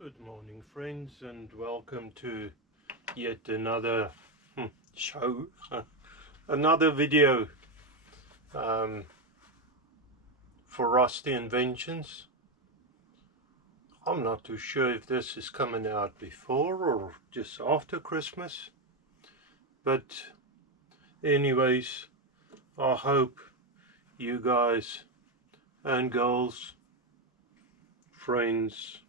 Good morning, friends, and welcome to yet another show, another video for Rusty Inventions. I'm not too sure if this is coming out before or just after Christmas, but anyways, I hope you guys and girls, friends,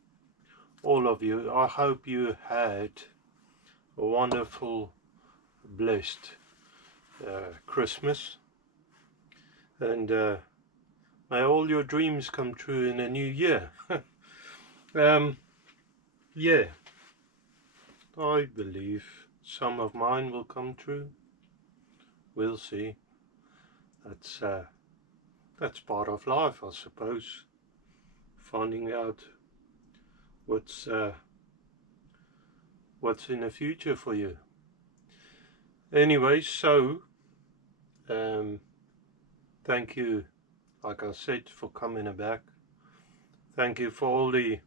all of you, I hope you had a wonderful, blessed Christmas, and may all your dreams come true in a new year. Yeah, I believe some of mine will come true. We'll see. That's part of life, I suppose. Finding out what's in the future for you. Anyway, so thank you, like I said, for coming back. Thank you for all the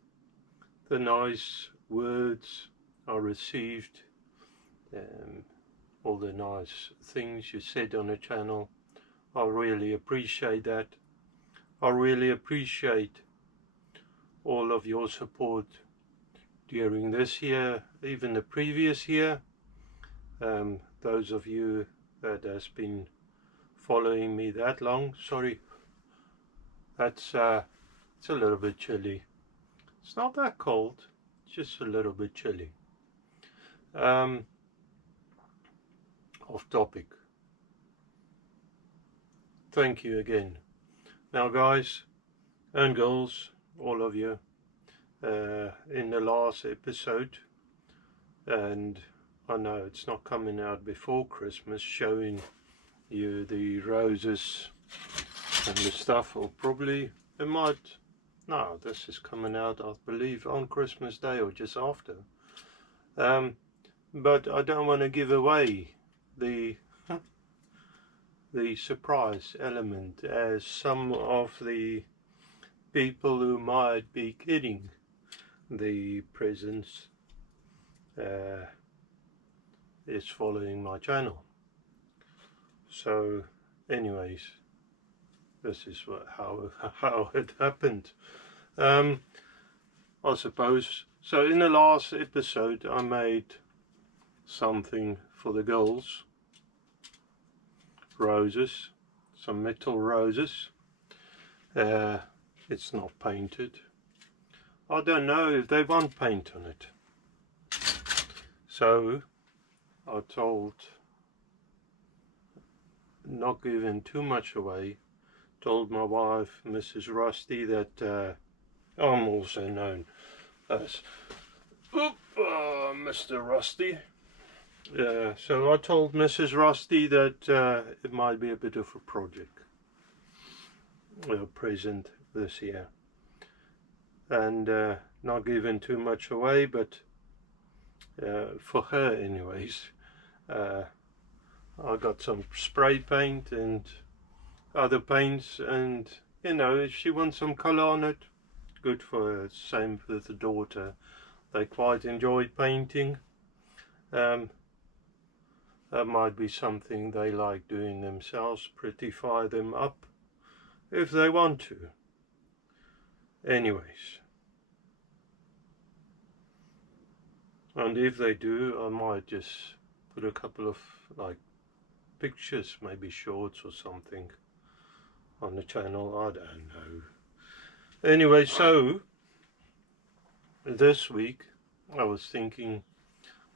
nice words I received, all the nice things you said on the channel. I really appreciate that. I really appreciate all of your support during this year, even the previous year. Those of you that has been following me that long, sorry, that's it's a little bit chilly. It's not that cold, it's just a little bit chilly. Off topic. Thank you again. Now guys and girls, all of you, in the last episode, and I know it's not coming out before Christmas, showing you the roses and the stuff, or probably it might, no, this is coming out I believe on Christmas Day or just after, but I don't want to give away the surprise element, as some of the people who might be getting the presents is following my channel. So anyways, this is how it happened, I suppose. So in the last episode I made something for the girls, roses, some metal roses. It's not painted. I don't know if they want paint on it, so I told, not giving too much away, told my wife, Mrs. Rusty, that I'm also known as Mr. Rusty. So I told Mrs. Rusty that it might be a bit of a project, a present this year, and not giving too much away, but for her anyways, I got some spray paint and other paints, and you know, if she wants some colour on it, good for her. Same with the daughter, they quite enjoyed painting. That might be something they like doing themselves, prettify them up if they want to. Anyways, and if they do, I might just put a couple of like pictures, maybe shorts or something, on the channel. I don't know. Anyway, so this week I was thinking,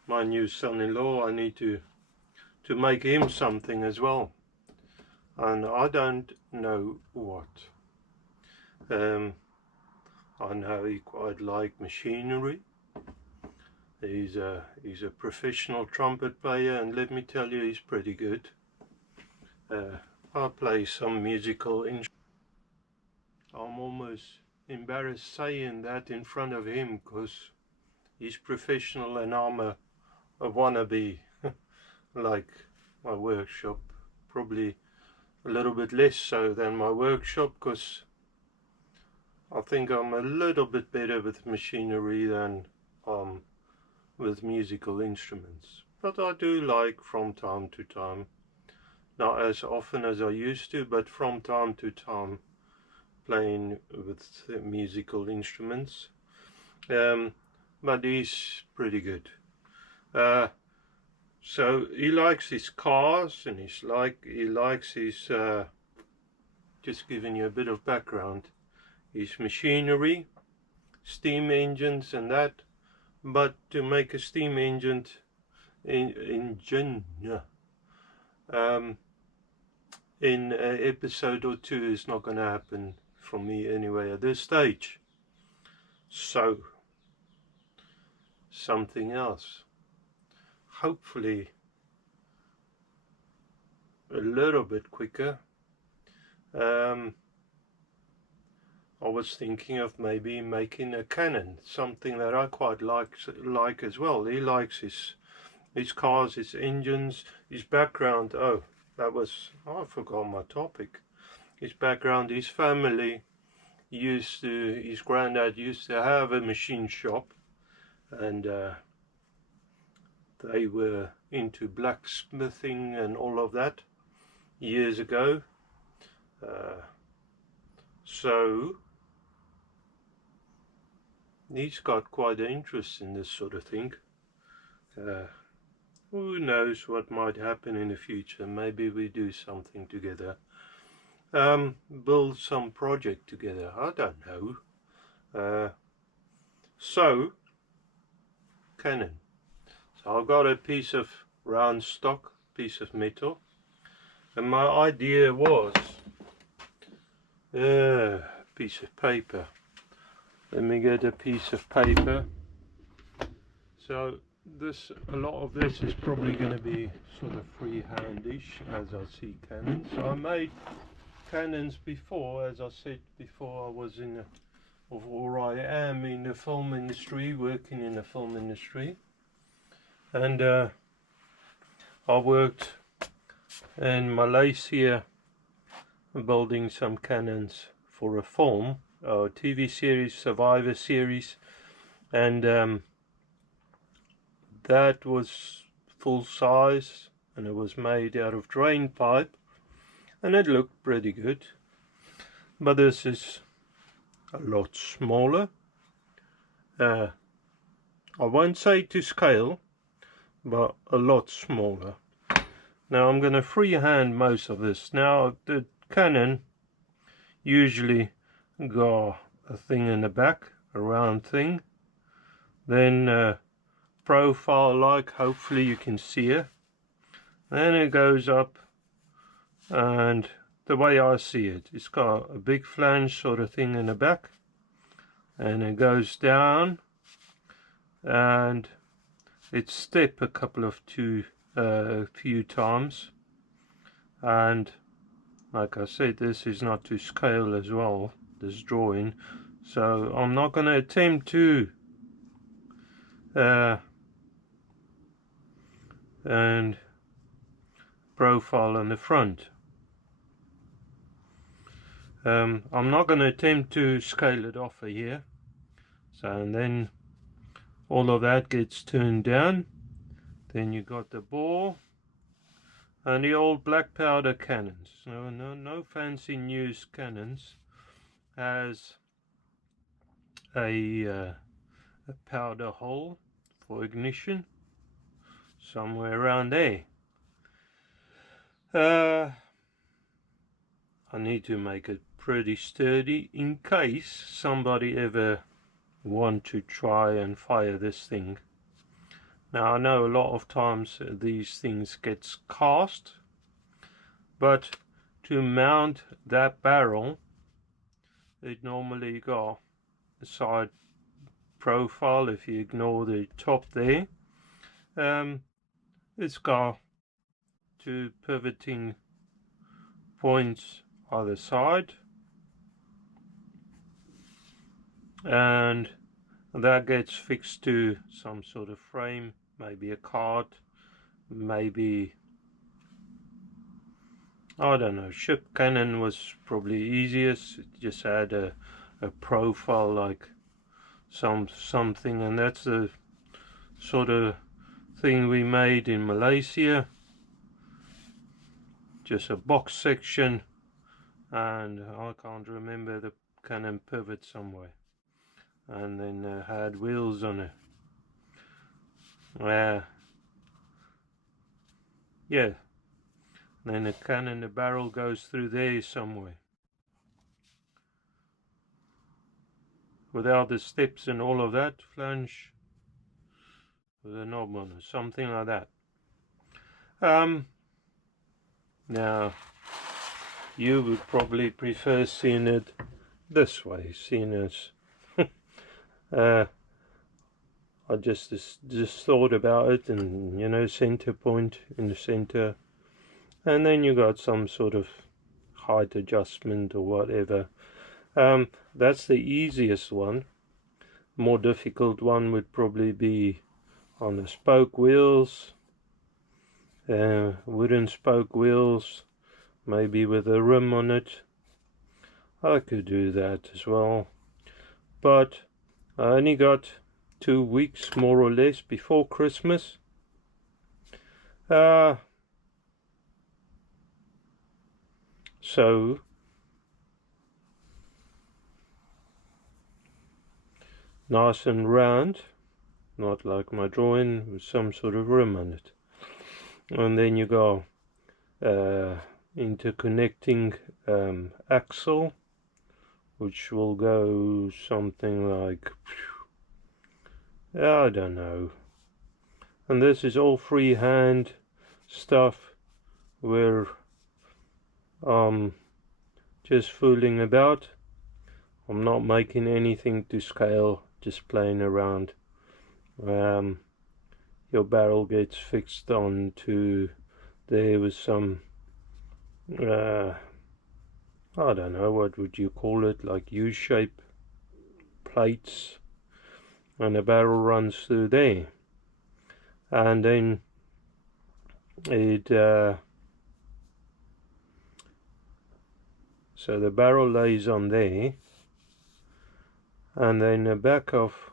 my new son-in-law, I need to make him something as well, and I don't know what. I know he quite like machinery. He's a professional trumpet player, and let me tell you, he's pretty good. I play some musical instruments. I'm almost embarrassed saying that in front of him, because he's professional and I'm a wannabe. Like my workshop, probably a little bit less so than my workshop, because I think I'm a little bit better with machinery than with musical instruments. But I do like from time to time, not as often as I used to, but from time to time, playing with musical instruments. But he's pretty good. So he likes his cars, and he likes his just giving you a bit of background, his machinery, steam engines and that. But to make a steam engine in an episode or two is not going to happen for me anyway at this stage. So something else, hopefully a little bit quicker. I was thinking of maybe making a Canon, something that I quite like as well. He likes his cars, his engines, his background. Oh, I forgot my topic. His background, his family his granddad used to have a machine shop, and they were into blacksmithing and all of that years ago. So he's got quite an interest in this sort of thing. Who knows what might happen in the future? Maybe we do something together. Build some project together. I don't know. So Canon. So I've got a piece of round stock, piece of metal, and my idea was piece of paper. Let me get a piece of paper. So a lot of this is probably going to be sort of freehandish as I see Canons. So I made Canons before, as I said before, I am in the film industry, working in the film industry, and I worked in Malaysia building some Canons for a film, a TV series, Survivor series, and that was full size, and it was made out of drain pipe, and it looked pretty good. But this is a lot smaller. I won't say to scale, but a lot smaller. Now I'm going to freehand most of this. Now the Canon usually got a thing in the back, a round thing, then profile like, hopefully you can see it, then it goes up, and the way I see it, it's got a big flange sort of thing in the back, and it goes down, and it's step a few times, and like I said, this is not to scale as well, this drawing, so I'm not going to attempt to and profile on the front. I'm not going to attempt to scale it off here. So, and then all of that gets turned down. Then you got the bore and the old black powder Canons. No fancy news Canons. Has a powder hole for ignition somewhere around there. I need to make it pretty sturdy in case somebody ever want to try and fire this thing. Now I know a lot of times these things gets cast, but to mount that barrel, it normally got a side profile. If you ignore the top there, it's got two pivoting points either side, and that gets fixed to some sort of frame, maybe a cart, maybe, I don't know, ship cannon was probably easiest. It just had a a profile like something, and that's the sort of thing we made in Malaysia. Just a box section, and I can't remember the Canon pivot somewhere, and then had wheels on it. Yeah, then the Canon, the barrel goes through there somewhere without the steps and all of that, flange with a knob on it, something like that. Now you would probably prefer seeing it this way, seeing as I just thought about it, and you know, center point in the center, and then you got some sort of height adjustment or whatever. That's the easiest one. More difficult one would probably be on the spoke wheels, wooden spoke wheels, maybe with a rim on it. I could do that as well, but I only got 2 weeks more or less before Christmas. So nice and round, not like my drawing with some sort of rim on it. And then you go interconnecting axle, which will go something like, I don't know. And this is all freehand stuff where I'm just fooling about. I'm not making anything to scale, just playing around. Your barrel gets fixed onto there with some I don't know, what would you call it, like U-shape plates, and the barrel runs through there, and then it so the barrel lays on there, and then the back of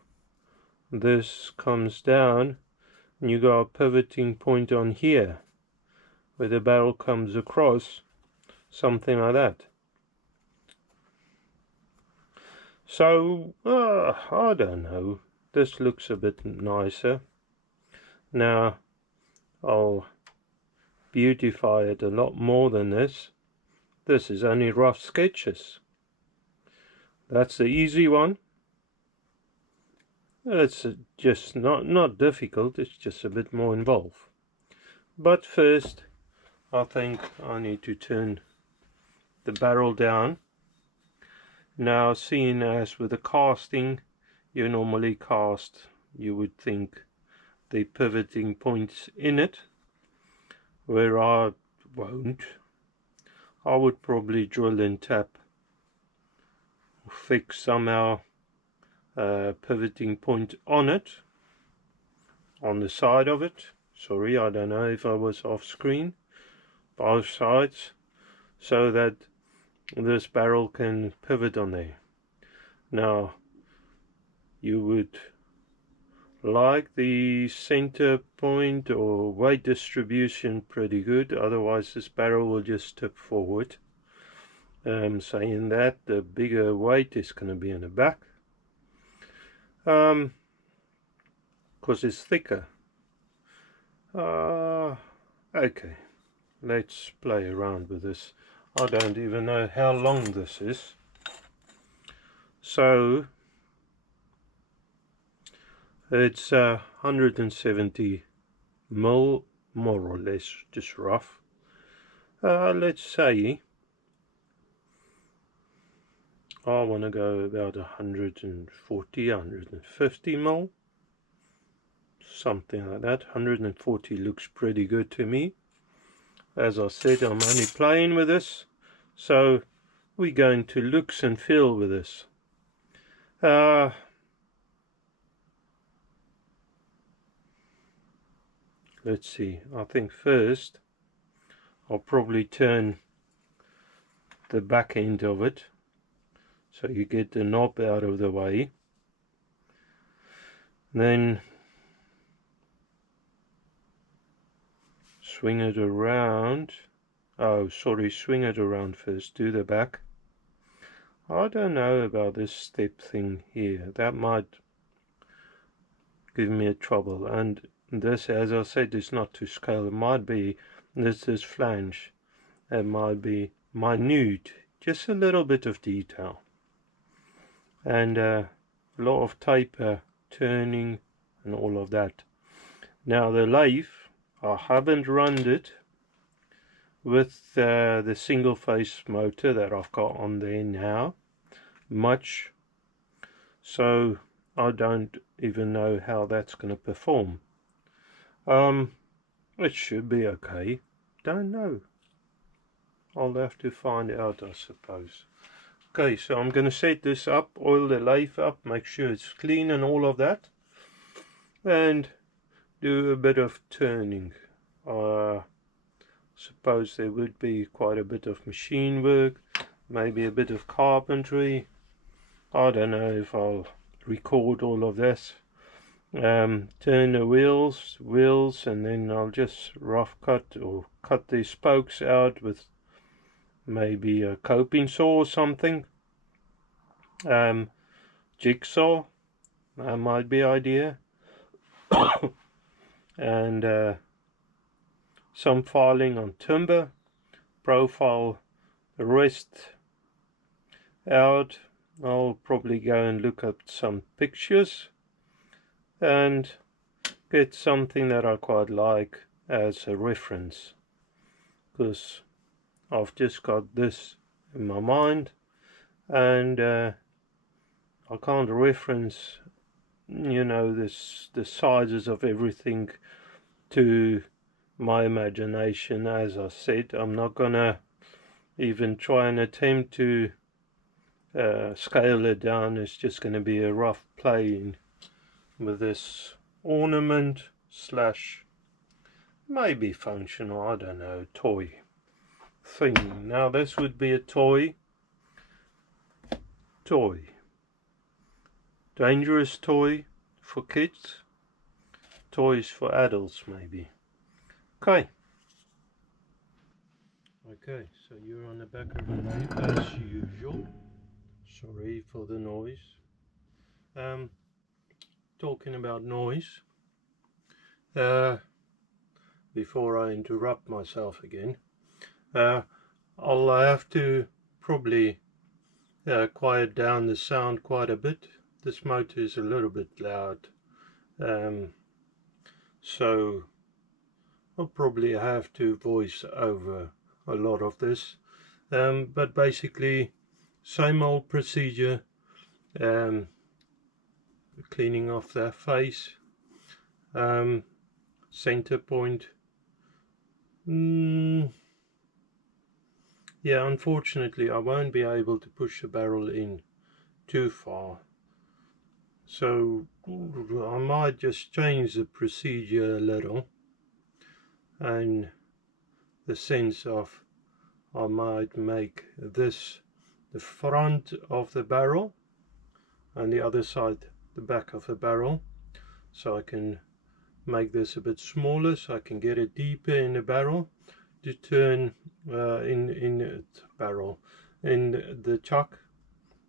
this comes down, and you got a pivoting point on here where the barrel comes across, something like that. So I don't know, this looks a bit nicer. Now I'll beautify it a lot more than this. This is only rough sketches. That's the easy one. It's just not difficult, it's just a bit more involved. But first I think I need to turn the barrel down. Now, seeing as with the casting, you normally cast, you would think, the pivoting points in it, where I won't. I would probably drill and tap, fix somehow a pivoting point on it, on the side of it. Sorry, I don't know if I was off screen. Both sides, so that this barrel can pivot on there. Now you would like the center point or weight distribution pretty good, otherwise this barrel will just tip forward. Saying that, the bigger weight is going to be in the back, because it's thicker. Okay, let's play around with this. I don't even know how long this is. So it's 170 mil, more or less, just rough. Let's say I want to go about 140, 150 mil, something like that. 140 looks pretty good to me. As I said, I'm only playing with this, so we're going to looks and feel with this. Let's see, I think first I'll probably turn the back end of it So you get the knob out of the way, then swing it around. Oh, sorry, swing it around first, do the back. I don't know about this step thing here, that might give me a trouble. And this, as I said, is not to scale. It might be this flange, it might be minute, just a little bit of detail, and a lot of taper, turning and all of that. Now the lathe, I haven't run it with the single phase motor that I've got on there now much, so I don't even know how that's going to perform. It should be okay, don't know, I'll have to find out, I suppose. Okay, so I'm going to set this up, oil the lathe up, make sure it's clean and all of that, and do a bit of turning. Suppose there would be quite a bit of machine work, maybe a bit of carpentry. I don't know if I'll record all of this. Turn the wheels, and then I'll just rough cut or cut the spokes out with maybe a coping saw or something. Jigsaw, that might be idea. And some filing on timber, profile the rest out. I'll probably go and look up some pictures and get something that I quite like as a reference, because I've just got this in my mind, and I can't reference, you know, the sizes of everything to my imagination. As I said, I'm not gonna even try and attempt to scale it down. It's just going to be a rough playing with this ornament slash maybe functional, I don't know, toy thing. Now this would be a toy, dangerous toy for kids, toys for adults maybe. Okay, so you're on the back of the lathe as usual. Sorry for the noise. Talking about noise, before I interrupt myself again, I'll have to probably quiet down the sound quite a bit. This motor is a little bit loud, so I'll probably have to voice over a lot of this, but basically same old procedure. Cleaning off their face, center point. Yeah, unfortunately I won't be able to push the barrel in too far, so I might just change the procedure a little, and the sense of I might make this the front of the barrel and the other side the back of the barrel, so I can make this a bit smaller so I can get it deeper in the barrel to turn in the chuck,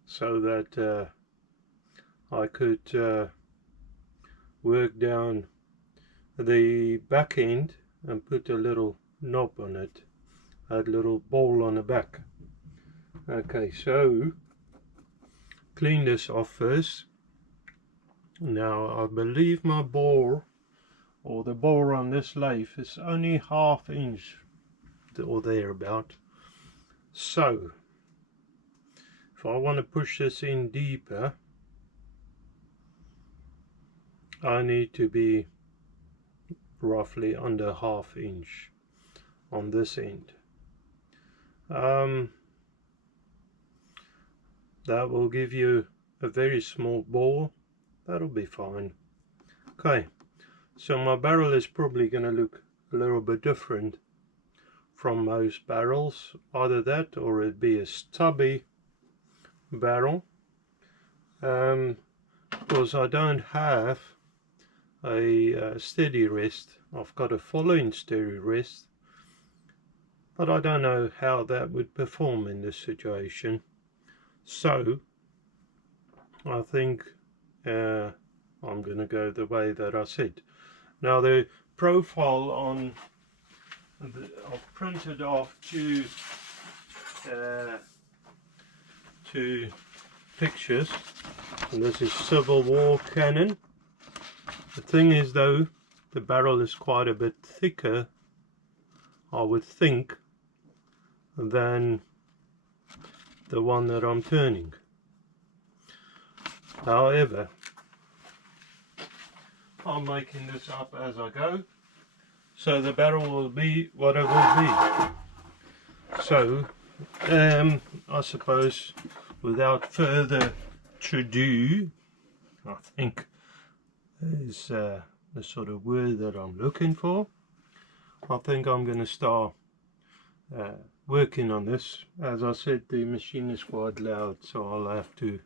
so that I could work down the back end and put a little knob on it, a little ball on the back. Okay, so clean this off first. Now I believe my bore, or the bore on this lathe, is only 1/2 inch or thereabout. So if I want to push this in deeper, I need to be roughly under 1/2 inch on this end. That will give you a very small bore. That'll be fine. Okay, so my barrel is probably going to look a little bit different from most barrels. Either that, or it'd be a stubby barrel, because I don't have a steady rest. I've got a following steady rest, but I don't know how that would perform in this situation. So I think I'm going to go the way that I said. Now the profile on I've printed off two pictures, and this is Civil War Canon. The thing is though, the barrel is quite a bit thicker, I would think, than the one that I'm turning. However, I'm making this up as I go, so the barrel will be what it will be. So I suppose without further ado, I think is the sort of word that I'm looking for. I think I'm going to start working on this. As I said, the machine is quite loud, so I'll have to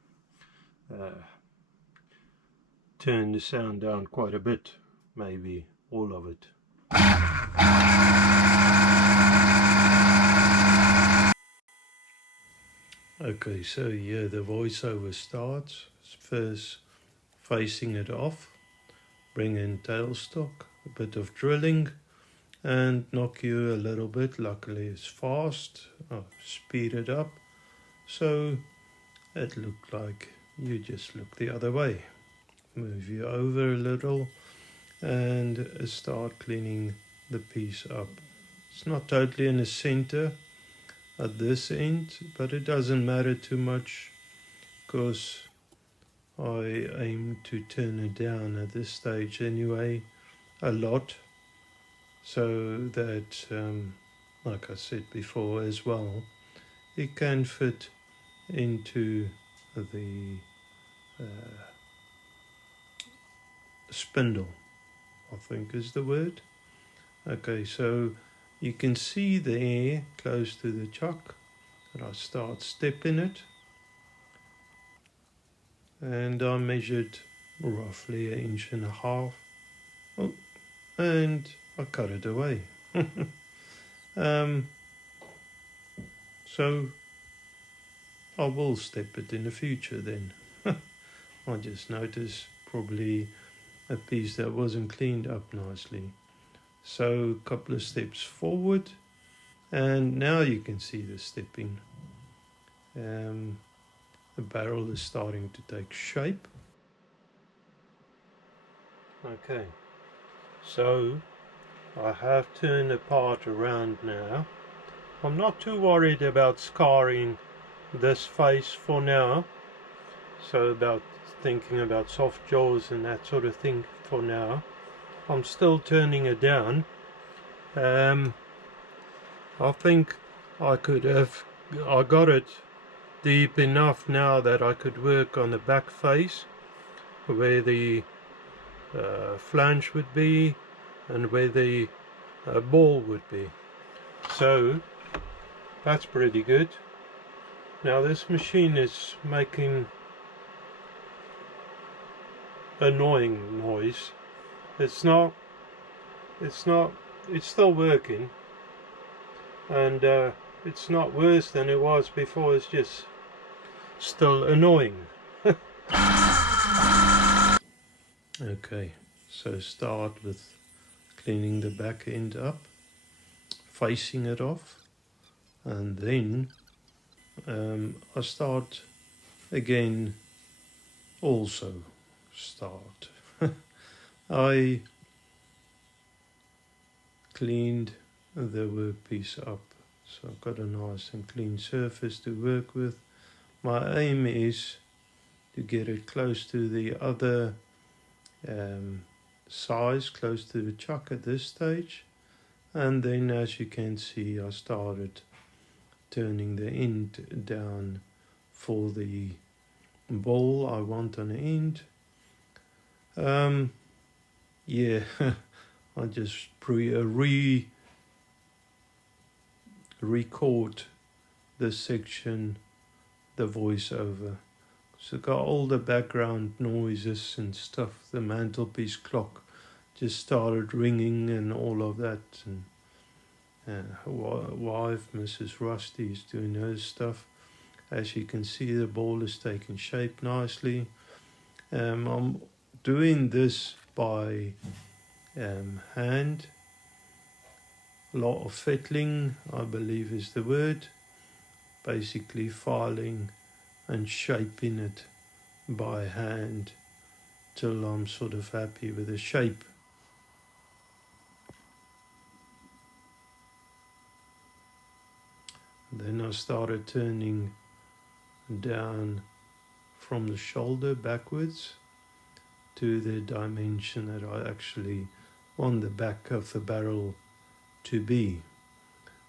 turn the sound down quite a bit, maybe all of it. Okay, so yeah, the voiceover starts. First facing it off, bring in tailstock, a bit of drilling, and knock you a little bit. Luckily it's fast. I'll speed it up, so it looked like you just look the other way. Move you over a little and start cleaning the piece up. It's not totally in the center at this end, but it doesn't matter too much because I aim to turn it down at this stage anyway a lot, so that like I said before as well, it can fit into the spindle, I think is the word. Okay, so you can see there close to the chuck that I start stepping it, and I measured roughly 1.5 inches. Oh, and I cut it away. So I will step it in the future then. I just noticed probably a piece that wasn't cleaned up nicely. So a couple of steps forward, and now you can see the stepping. The barrel is starting to take shape. Okay, so I have turned the part around now. I'm not too worried about scarring this face for now, so about thinking about soft jaws and that sort of thing for now. I'm still turning it down. I think I got it deep enough now that I could work on the back face where the flange would be and where the ball would be. So that's pretty good. Now this machine is making annoying noise. It's still working, and it's not worse than it was before. It's just still annoying. Okay, so start with cleaning the back end up, facing it off, and then I start again. Also start. I cleaned the workpiece up, so I've got a nice and clean surface to work with. My aim is to get it close to the other size, close to the chuck at this stage, and then as you can see I started turning the end down for the ball I want on the end. Yeah, I just record this section the voiceover. So got all the background noises and stuff. The mantelpiece clock just started ringing and all of that. And wife, Mrs. Rusty, is doing her stuff. As you can see, the ball is taking shape nicely. I'm doing this by hand. A lot of fettling, I believe is the word. Basically filing and shaping it by hand till I'm sort of happy with the shape. Then I started turning down from the shoulder backwards to the dimension that I actually want the back of the barrel to be.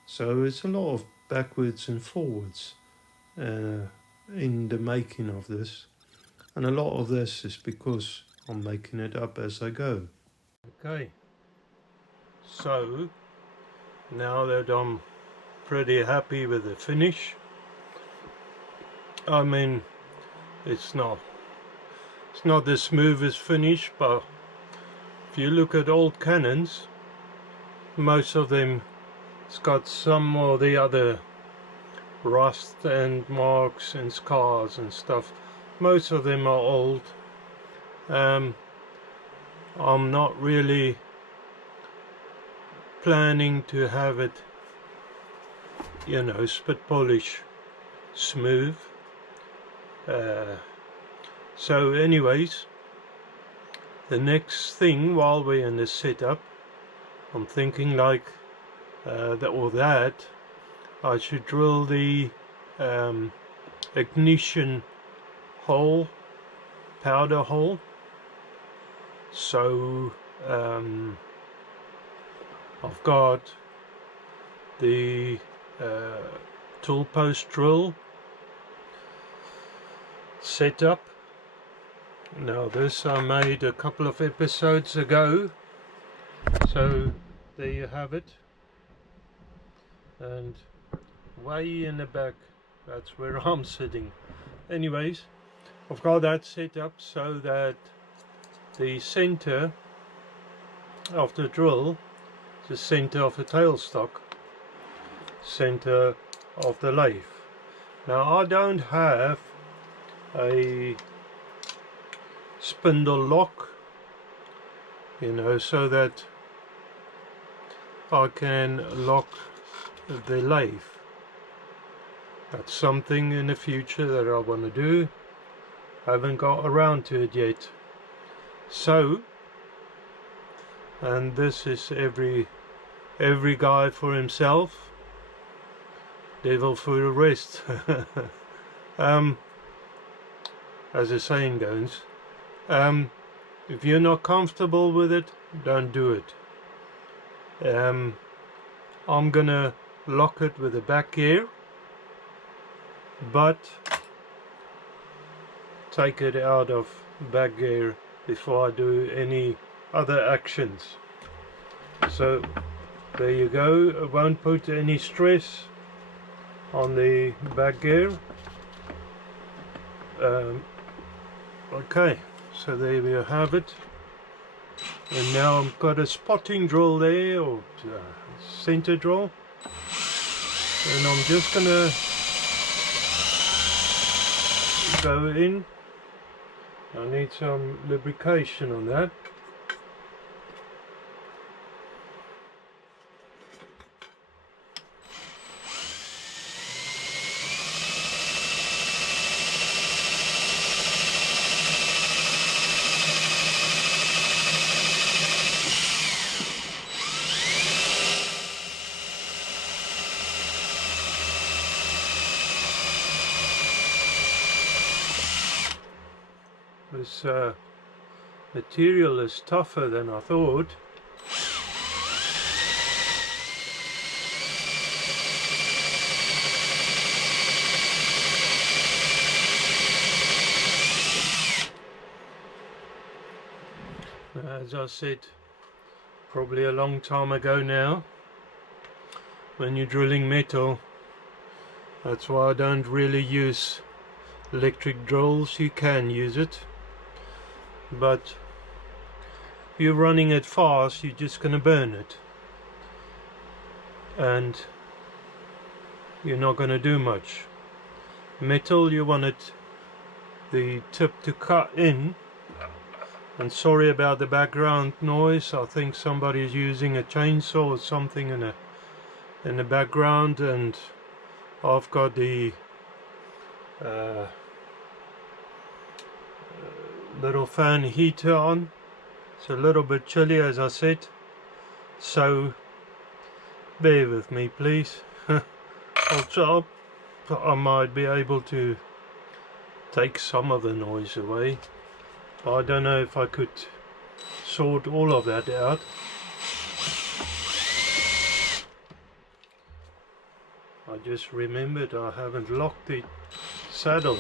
So it's a lot of backwards and forwards in the making of this, and a lot of this is because I'm making it up as I go. Okay, so now that I'm pretty happy with the finish, I mean, it's not the smoothest finish, but if you look at old Canons, most of them, it's got some or the other rust and marks and scars and stuff. Most of them are old. I'm not really planning to have it, you know, spit polish smooth. So anyways, the next thing while we're in this setup, I'm thinking like that I should drill the ignition hole, powder hole. So I've got the tool post drill set up. Now this I made a couple of episodes ago, so there you have it. And way in the back, that's where I'm sitting. Anyways, I've got that set up so that the center of the drill is the center of the tailstock, center of the lathe. Now I don't have a spindle lock, you know, so that I can lock the lathe. That's something in the future that I want to do. I haven't got around to it yet. So, and this is every guy for himself, devil for the rest. As the saying goes, if you're not comfortable with it, don't do it. I'm gonna lock it with a back gear, but take it out of back gear before I do any other actions. So there you go. I won't put any stress on the back gear. Okay, so there we have it. And now I've got a spotting drill there, or center drill, and I'm just gonna go in. I need some lubrication on that. This material is tougher than I thought. As I said probably a long time ago now, when you're drilling metal, that's why I don't really use electric drills, you can use it, but if you're running it fast, you're just going to burn it, and you're not going to do much. Metal, you want it, the tip to cut in. And sorry about the background noise, I think somebody is using a chainsaw or something in the background, and I've got the little fan heater on. It's a little bit chilly, as I said, so bear with me please. I'll try, I might be able to take some of the noise away, but I don't know if I could sort all of that out. I just remembered I haven't locked the saddle.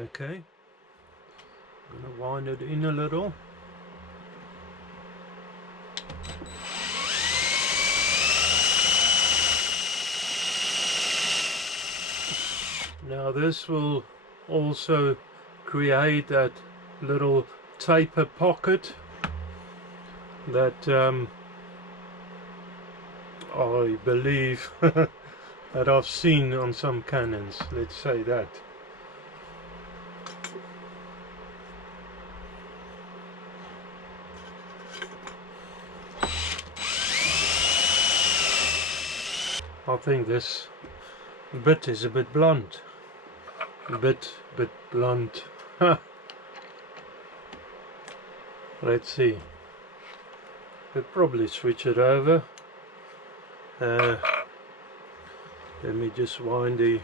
Okay, I'm going to wind it in a little. Now this will also create that little taper pocket that I believe that I've seen on some Canons, let's say that. I think this bit is a bit blunt. Bit blunt. Let's see. We'll probably switch it over. Let me just wind the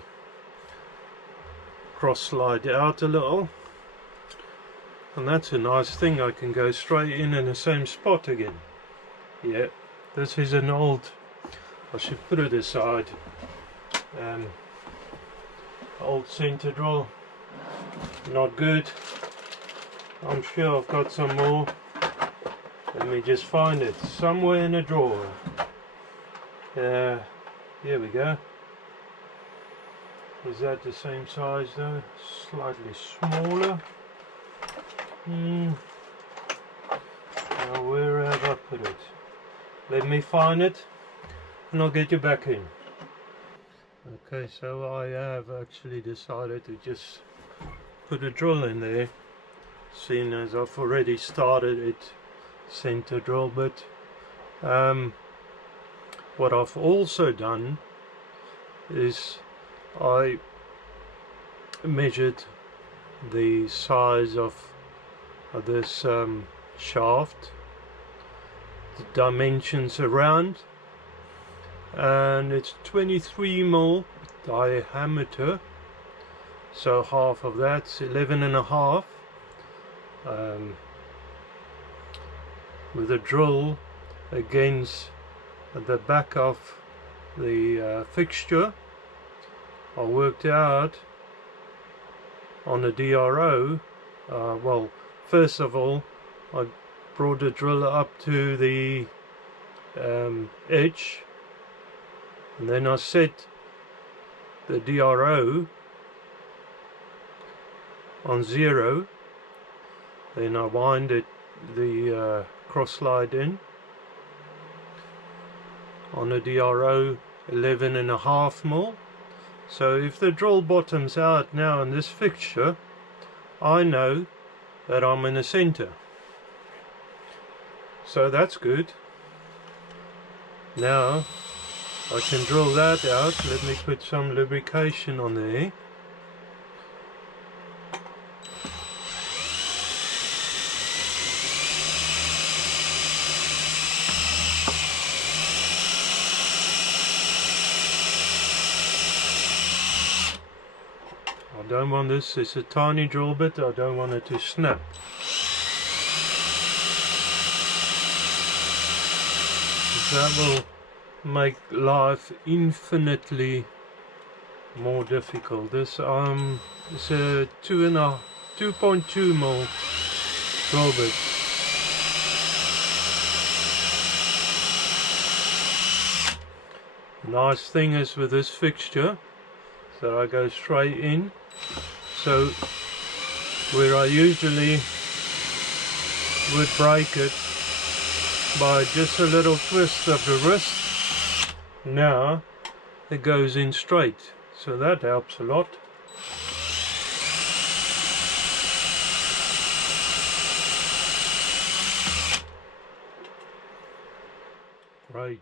cross slide out a little. And that's a nice thing, I can go straight in the same spot again. Yeah, this is an old, I should put it aside, old center drill, not good. I'm sure I've got some more. Let me just find it somewhere in a drawer. Here we go. Is that the same size though? Slightly smaller. Now where have I put it? Let me find it and I'll get you back in. Okay, so I have actually decided to just put a drill in there, seeing as I've already started it center drill bit. What I've also done is I measured the size of this shaft, the dimensions around, and it's 23mm diameter, so half of that's 11.5, with a drill against the back of the fixture. I worked out on the DRO, well, first of all I brought the drill up to the edge, and then I set the DRO on 0, then I winded the cross slide in on the DRO 11.5mm. So if the drill bottoms out now in this fixture, I know that I'm in the center, so that's good. Now I can drill that out. Let me put some lubrication on there. I don't want this, it's a tiny drill bit, I don't want it to snap. That will make life infinitely more difficult. This it's a 2.2 mil drill bit. Nice thing is with this fixture that I go straight in, so where I usually would break it by just a little twist of the wrist, now it goes in straight, so that helps a lot. Right.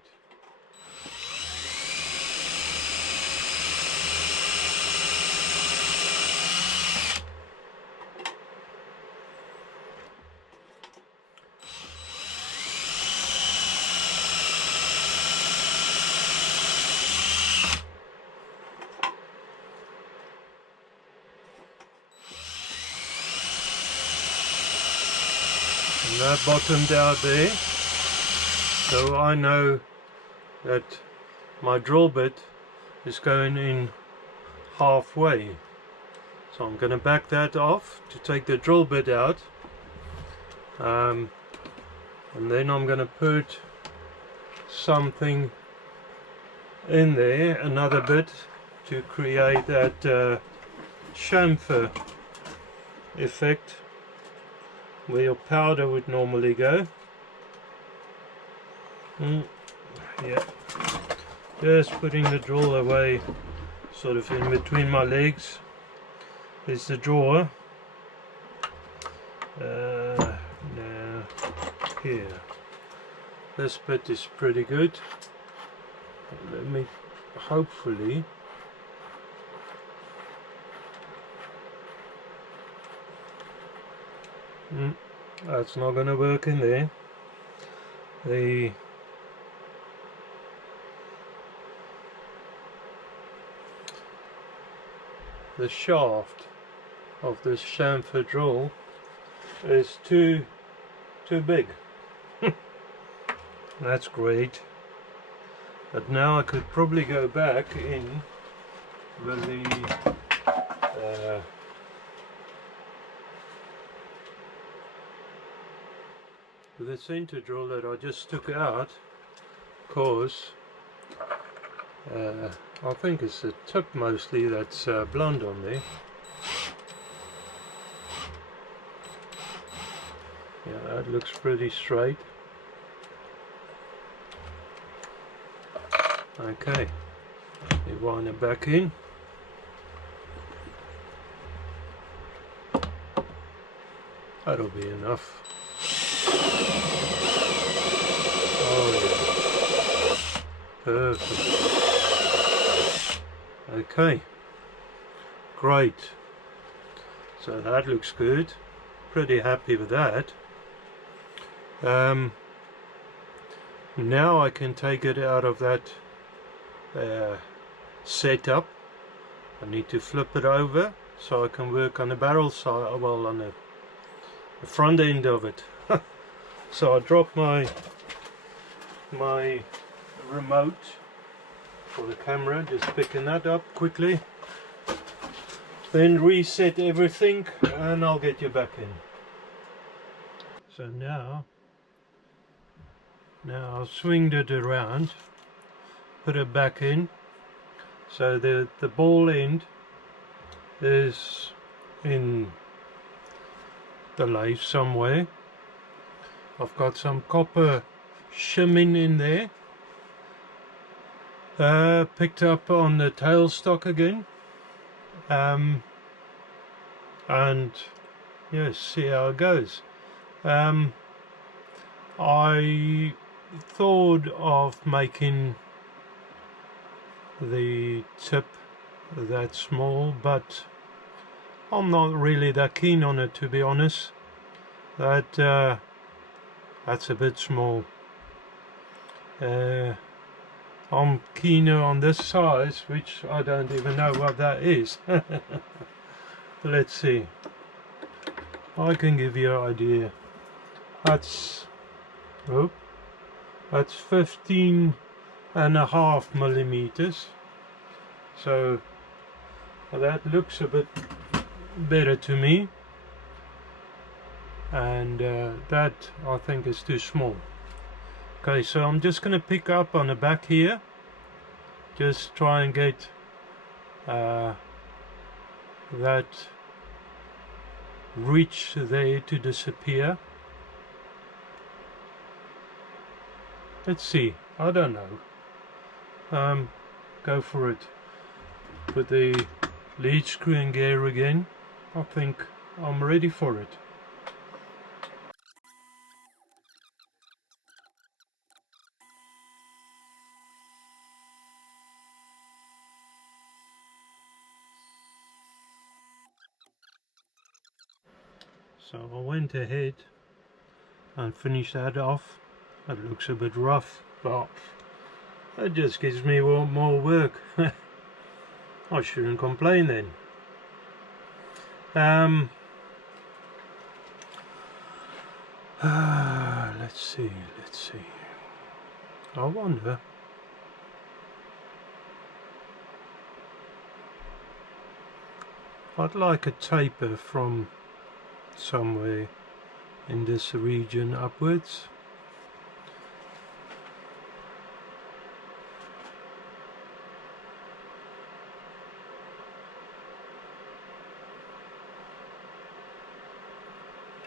And that bottomed out there, so I know that my drill bit is going in halfway. So I'm going to back that off to take the drill bit out, and then I'm going to put something in there, another bit, to create that chamfer effect where your powder would normally go. Yeah, just putting the drill away, sort of in between my legs. There's the drawer. Now here, this bit is pretty good. Let me hopefully that's not going to work in there. The shaft of this chamfer drill is too big. That's great, but now I could probably go back in with the center drill that I just took out, because I think it's the tip mostly that's blunt on there. Yeah, that looks pretty straight. Okay, you wind it back in. That'll be enough. Oh yeah, perfect. Okay, great. So that looks good. Pretty happy with that. Now I can take it out of that setup. I need to flip it over so I can work on the barrel side, well, on the front end of it. So I dropped my remote for the camera, just picking that up quickly, then reset everything, and I'll get you back in. So now I've swinged it around, put it back in, so the ball end is in the lathe somewhere. I've got some copper shimming in there, picked up on the tailstock again, and yes, see how it goes. I thought of making the tip that small, but I'm not really that keen on it, to be honest. That's a bit small. I'm keener on this size, which I don't even know what that is. Let's see. I can give you an idea. That's 15.5 millimeters. So that looks a bit better to me. and that I think is too small. Okay, so I'm just going to pick up on the back here, just try and get that ridge there to disappear. Let's see, I don't know. Go for it. Put the lead screw in gear again. I think I'm ready for it. So I went ahead and finished that off. It looks a bit rough, but it just gives me more work. I shouldn't complain then. Let's see. I wonder. I'd like a taper from somewhere in this region upwards.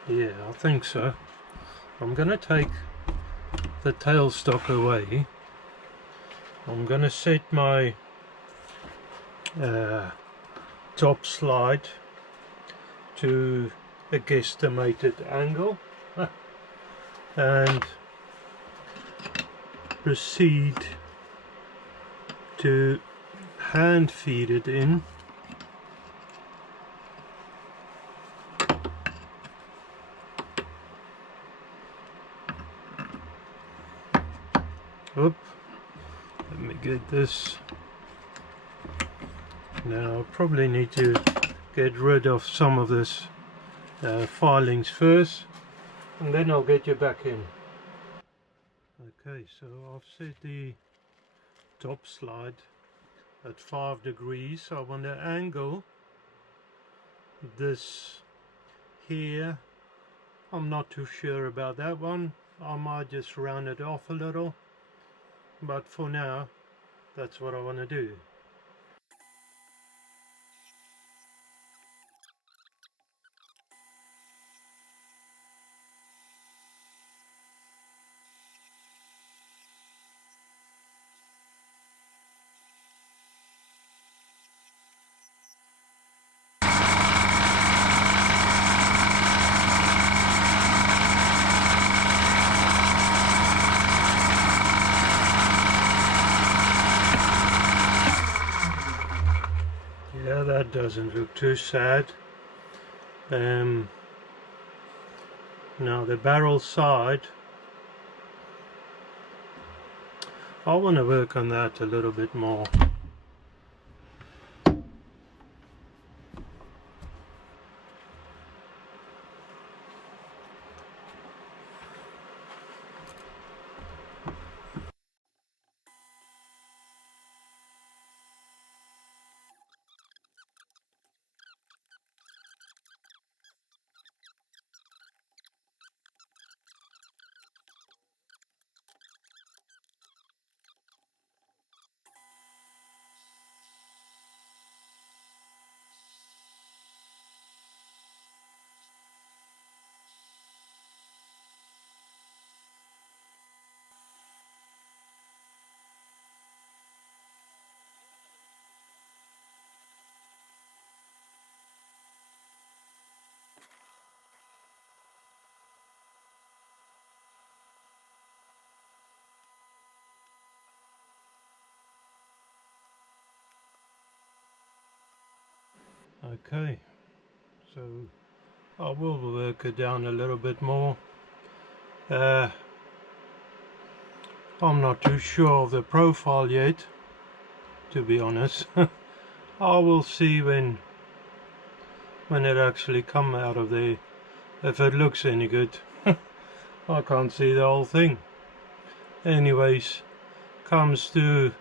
Yeah, I think so. I'm gonna take the tailstock away. I'm gonna set my top slide to a guesstimated angle and proceed to hand feed it in. Oop, let me get this. Now I probably need to get rid of some of this filings first, and then I'll get you back in. Okay, so I've set the top slide at 5 degrees. I want to angle this here. I'm not too sure about that one. I might just round it off a little, but for now that's what I want to do. Yeah, that doesn't look too sad. Now the barrel side, I want to work on that a little bit more. Okay, so I will work it down a little bit more. I'm not too sure of the profile yet, to be honest. I will see when it actually comes out of there, if it looks any good. I can't see the whole thing. Anyways, comes to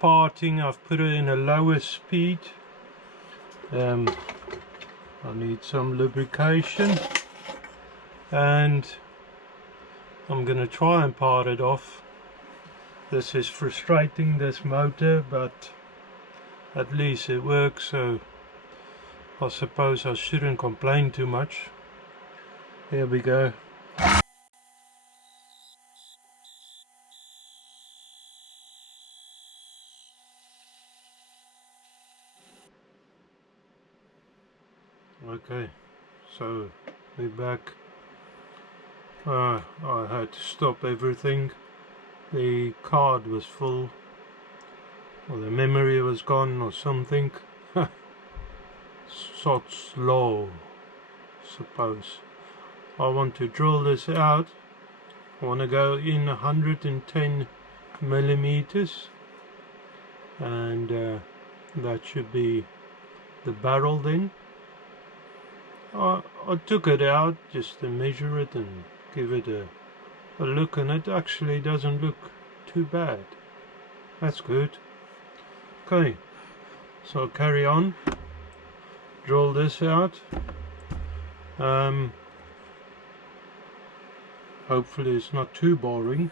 parting, I've put it in a lower speed. I need some lubrication. and I'm gonna try and part it off. This is frustrating, this motor, but at least it works, so I suppose I shouldn't complain too much. Here we go. Okay, so we're back. I had to stop everything. The card was full, or the memory was gone or something. Sod slow, suppose. I want to drill this out. I want to go in 110 millimeters, and that should be the barrel then. I took it out just to measure it and give it a look, and it actually doesn't look too bad. That's good. Okay, so I'll carry on, drill this out. Hopefully it's not too boring.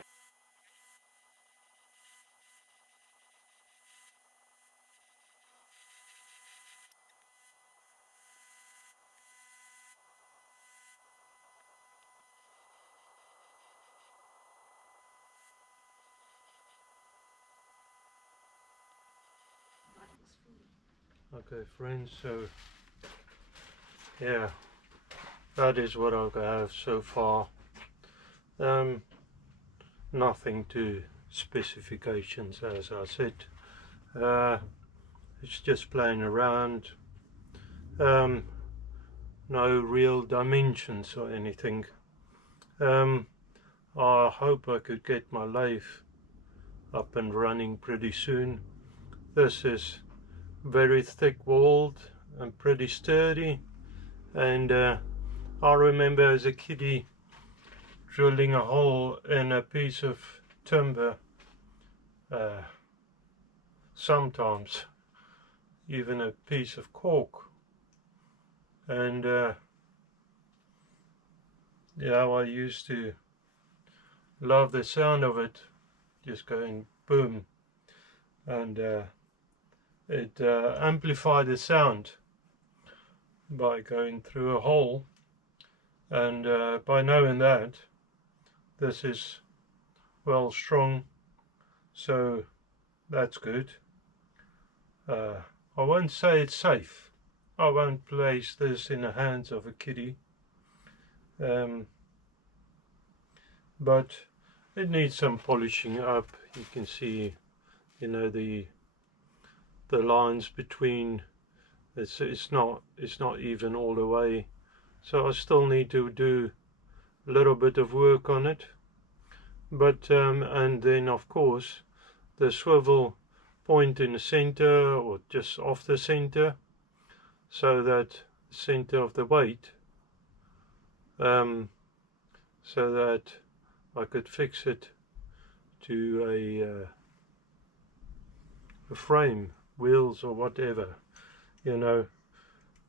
Okay friends, so yeah, that is what I have so far. Nothing to specifications, as I said. It's just playing around. No real dimensions or anything. I hope I could get my lathe up and running pretty soon. This is very thick walled and pretty sturdy, and I remember as a kiddie drilling a hole in a piece of timber, sometimes even a piece of cork, and yeah, I used to love the sound of it, just going boom, and it amplified the sound by going through a hole, and by knowing that this is well strong, so that's good. I won't say it's safe. I won't place this in the hands of a kiddie, but it needs some polishing up. You can see, you know, the lines between, it's not even all the way, so I still need to do a little bit of work on it. But and then of course the swivel point in the center or just off the center, so that the center of the weight, so that I could fix it to a frame, wheels or whatever, you know.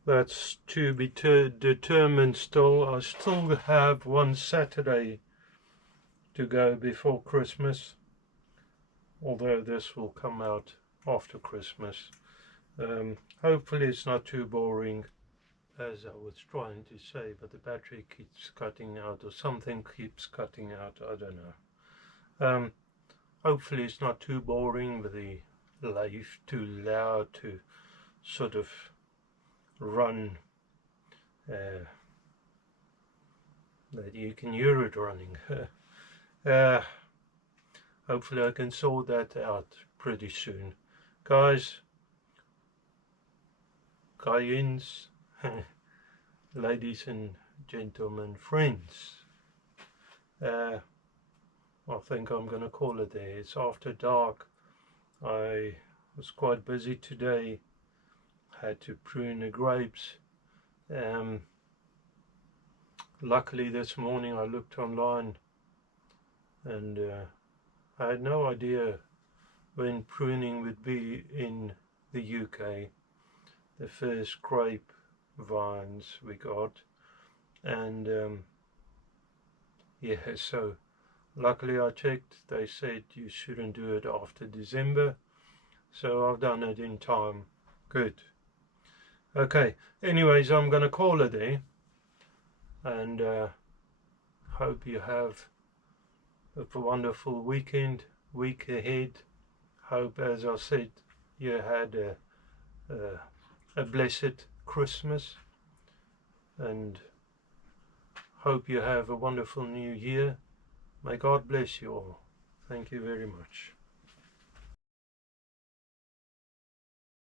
That's to be determined still. I still have one Saturday to go before Christmas, although this will come out after Christmas. Hopefully it's not too boring, as I was trying to say, but the battery keeps cutting out, or something keeps cutting out, I don't know. Hopefully it's not too boring with the lathe too loud to sort of run, that you can hear it running. Hopefully I can sort that out pretty soon. Guys, Cayennes, ladies and gentlemen, friends, I think I'm gonna call it there. It's after dark. I was quite busy today, had to prune the grapes. Luckily this morning I looked online, and I had no idea when pruning would be in the UK. The first grape vines we got, and yeah, so luckily I checked, they said you shouldn't do it after December, so I've done it in time. Good. Okay, anyways, I'm gonna call it there, and hope you have a wonderful week ahead. Hope, as I said, you had a blessed Christmas, and hope you have a wonderful new year. May God bless you all. Thank you very much.